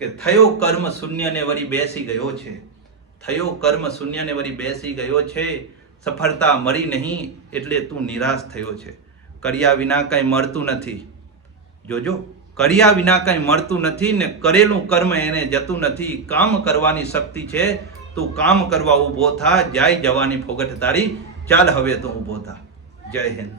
કે થયો કર્મ શૂન્ય ને વળી બેસી ગયો છે, થયો કર્મ શૂન્ય ને વળી બેસી ગયો છે, સફળતા મળી નહીં એટલે તું નિરાશ થયો છે. કર્યા વિના કંઈ મળતું નથી. જોજો, કર્યા વિના કંઈ મળતું નથી ને કરેલું કર્મ એને જતું નથી. કામ કરવાની શક્તિ છે, તું કામ કરવા ઊભો થા. જાય જવાની ફોગટ તારી, ચાલ હવે તો ઊભો થા. જય હિન્દ.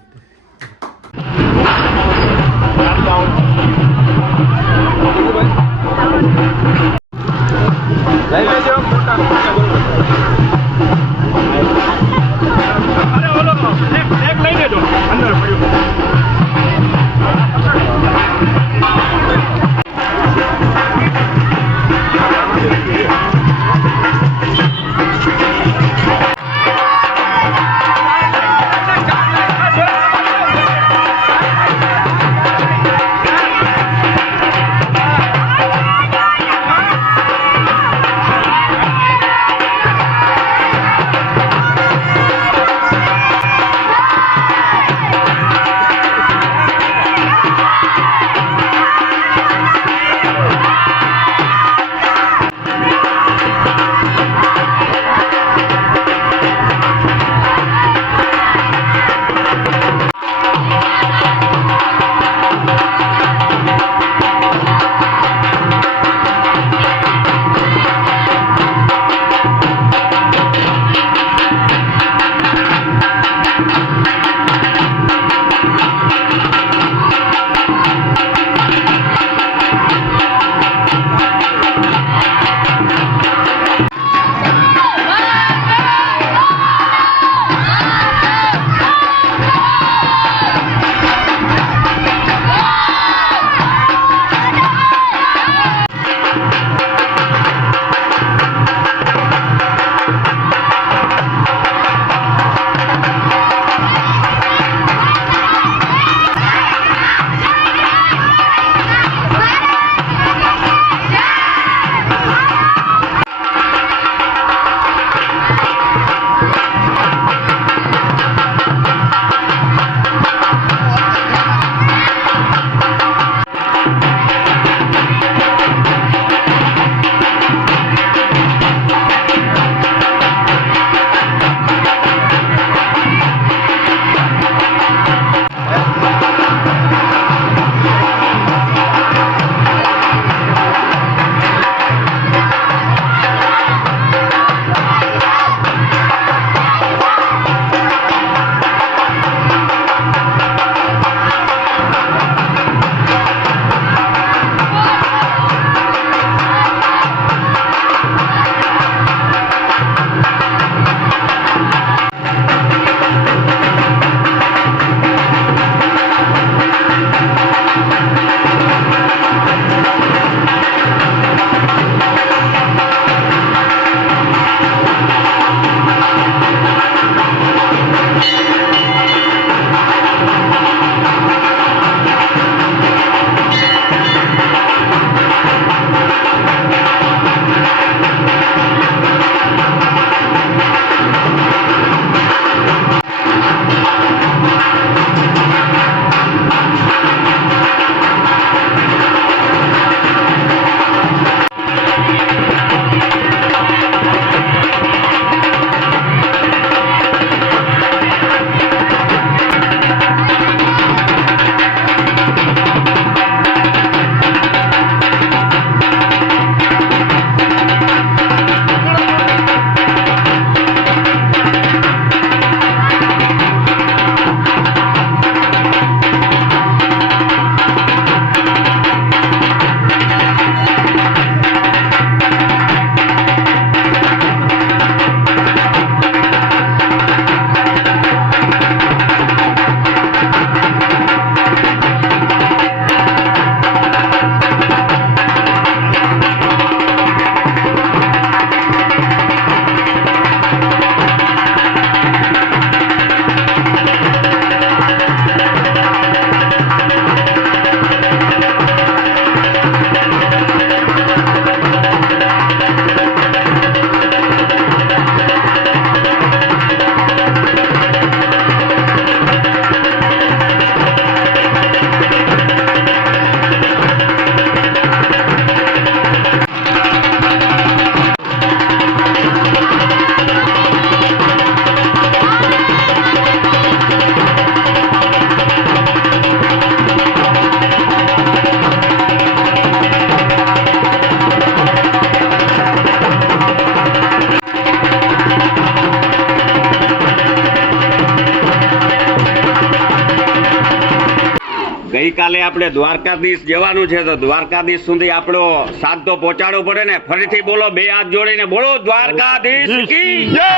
ગઈકાલે આપણે દ્વારકાધીશ જવાનું છે, તો દ્વારકાધીશ સુધી આપણો સાથ તો પહોંચાડવો પડે ને. ફરીથી બોલો, 2 હાથ જોડીને બોલો, દ્વારકાધીશ કી જય.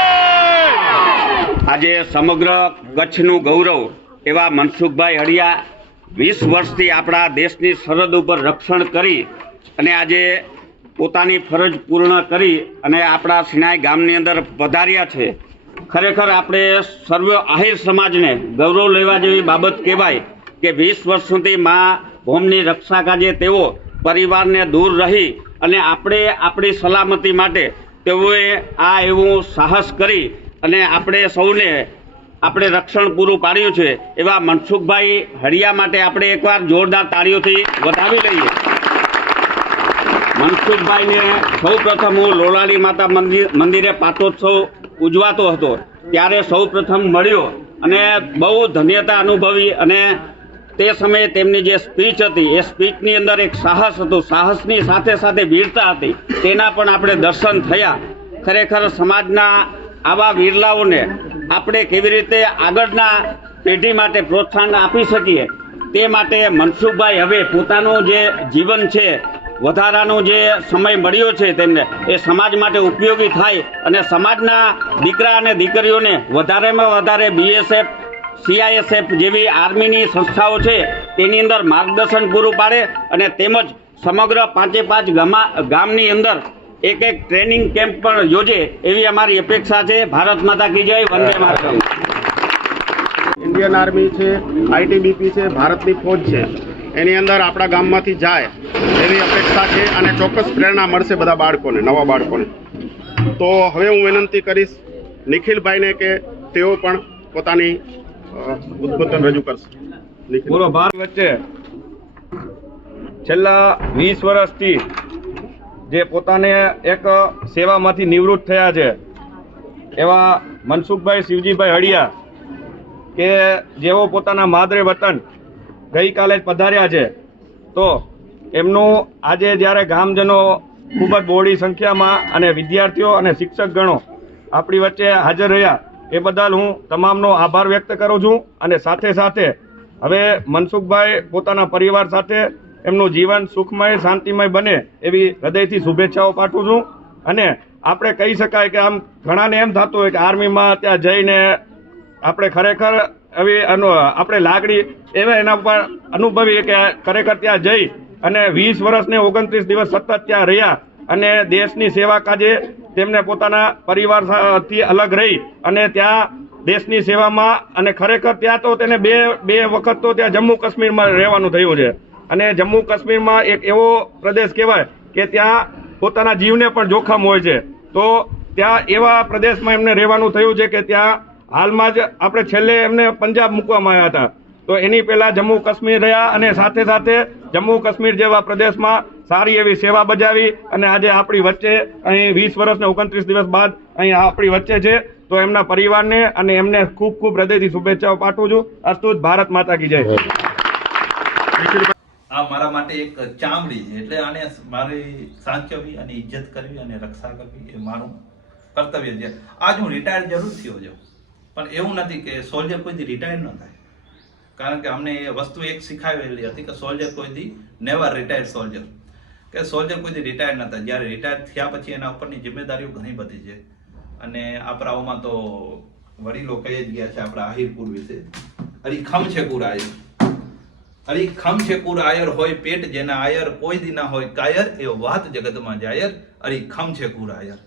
આજે સમગ્ર કચ્છનું ગૌરવ એવા મનસુખભાઈ હળિયા 20 વર્ષથી આપણા દેશની સરહદ ઉપર રક્ષણ કરી અને આજે પોતાની ફરજ પૂર્ણ કરી અને આપણા સિણાઈ ગામની અંદર પધાર્યા છે. ખરેખર આપણે સર્વ આહિર સમાજને ગૌરવ લેવા જેવી બાબત કહેવાય કે 20 વર્ષ સુધી મા ભૂમની રક્ષા કાજે તેઓ પરિવારને દૂર રહી અને આપણી સલામતી માટે તેઓએ આ એવું સાહસ કરી અને આપણે સૌને આપણે રક્ષણ પૂરું પાડ્યું છે. એવા મનસુખભાઈ હળિયા માટે આપણે એકવાર જોરદાર તાળીઓથી વધાવી લઈએ. મનસુખભાઈને સૌ પ્રથમ હું લોલાડી માતા મંદિરે પાટોત્સવ ઉજવાતો હતો ત્યારે સૌ પ્રથમ મળ્યો અને બહુ ધન્યતા અનુભવી. અને તે સમયે તેમની જે સ્પીચ હતી એ સ્પીચની અંદર એક સાહસ હતું, સાહસની સાથે સાથે વીરતા હતી, તેના પણ આપણે દર્શન થયા. ખરેખર સમાજના આવા વીરલાઓને આપણે કેવી રીતે આગળના પેઢી માટે પ્રોત્સાહન આપી શકીએ તે માટે મનસુખભાઈ હવે પોતાનું જે જીવન છે, વધારાનો જે સમય મળ્યો છે તેમને એ સમાજ માટે ઉપયોગી થાય અને સમાજના દીકરા અને દીકરીઓને વધારેમાં વધારે BSF, CISF જેવી આર્મીની સંસ્થાઓ છે તેની અંદર માર્ગદર્શન પૂરું પાડે અને તેમજ સમગ્ર 5 ગામની અંદર એક ટ્રેનિંગ કેમ્પ પણ યોજે એવી અમારી અપેક્ષા છે. ભારત માતા કી જય, વંદે માતરમ. ઇન્ડિયન આર્મી છે, ITBP છે, ભારતની ફોજ છે, એની અંદર આપણા ગામમાંથી જાય એવી અપેક્ષા છે અને ચોક્કસ પ્રેરણા મળશે બધા બાળકોને, નવા બાળકોને. તો હવે હું વિનંતી કરીશ નિખિલભાઈને કે તેઓ પણ પોતાની ઉદ્બોધન રજૂ કરશે. પૂરો ભારત વચ્ચે છેલ્લા 20 વર્ષથી જે પોતાને એક સેવામાંથી નિવૃત્ત થયા છે એવા મનસુખભાઈ શિવજીભાઈ હળિયા કે જેઓ પોતાના માદરે વતન ગઈકાલે જ પધાર્યા છે, તો એમનું આજે જ્યારે ગામજનો ખૂબ જ બહોળી સંખ્યામાં અને વિદ્યાર્થીઓ અને શિક્ષકગણો આપણી વચ્ચે હાજર રહ્યા એ બદલ હું તમામનો આભાર વ્યક્ત કરું છું. અને સાથે સાથે હવે મનસુખભાઈ પોતાના પરિવાર સાથે એમનું જીવન સુખમય, શાંતિમય બને એવી હૃદયથી શુભેચ્છાઓ પાઠવું છું. અને આપણે કહી શકાય કે આમ ઘણાને એમ થતું હોય કે આર્મીમાં ત્યાં જઈને આપણે ખરેખર એવી આપણે લાગણી એવા એના ઉપર અનુભવીએ કે ખરેખર ત્યાં જઈ અને 20 વર્ષને 29 દિવસ સતત ત્યાં રહ્યા અને દેશની સેવા કાજે તેમને પોતાના પરિવારથી અલગ રહી અને ત્યાં દેશની સેવામાં અને ખરેખર ત્યાં તો તેને બે વખત તો ત્યાં જમ્મુ કાશ્મીરમાં રહેવાનું થયું છે. અને જમ્મુ કાશ્મીરમાં એક એવો પ્રદેશ કહેવાય કે ત્યાં પોતાના જીવને પણ જોખમ હોય છે, તો ત્યાં એવા પ્રદેશમાં એમને રહેવાનું થયું છે કે ત્યાં હાલમાં જ આપણે છેલ્લે એમને પંજાબ મૂકવામાં આવ્યા હતા, તો એની પહેલાં જમ્મુ કાશ્મીર રહ્યા અને સાથે સાથે જમ્મુ કાશ્મીર જેવા પ્રદેશમાં સારી એવી સેવા બજાવી અને આજે આપણી વચ્ચે અહીં 20 વર્ષ ને 29 દિવસ બાદ અહીં આપણી વચ્ચે છે. તો એમના પરિવારને અને એમને ખૂબ ખૂબ હૃદયથી શુભેચ્છાઓ પાઠવું છું. અસ્તુ ભારત માતા કી જય. આ મારા માટે એક ચામડી છે, એટલે આને મારી સાચવવી અને ઇજ્જત કરવી અને રક્ષા કરવી એ મારું કર્તવ્ય છે. આજ હું રિટાયર જરૂર થયો છું, પણ એવું નથી કે સોલ્જર કોઈથી રિટાયર ન થાય, કારણ કે અમને એ વસ્તુ એક શીખાવેલી હતી કે સોલ્જર કોઈથી નેવર રિટાયર સોલ્જર, કે સોલ્જર કોઈથી રિટાયર ન થાય. જ્યારે રિટાયર થયા પછી એના ઉપરની જિમ્મેદારીઓ ઘણી બધી છે અને આપણાઓમાં તો વડીલો કહી જ ગયા છે આપણા આહિરપુર વિશે, અરીખમ છે કુર આયર, અરીખમ છે કુર આયર હોય પેટ જેના આયર, કોઈ દી ના હોય કાયર, એ વાત જગતમાં જાયર, અરીખમ છે કુર આયર.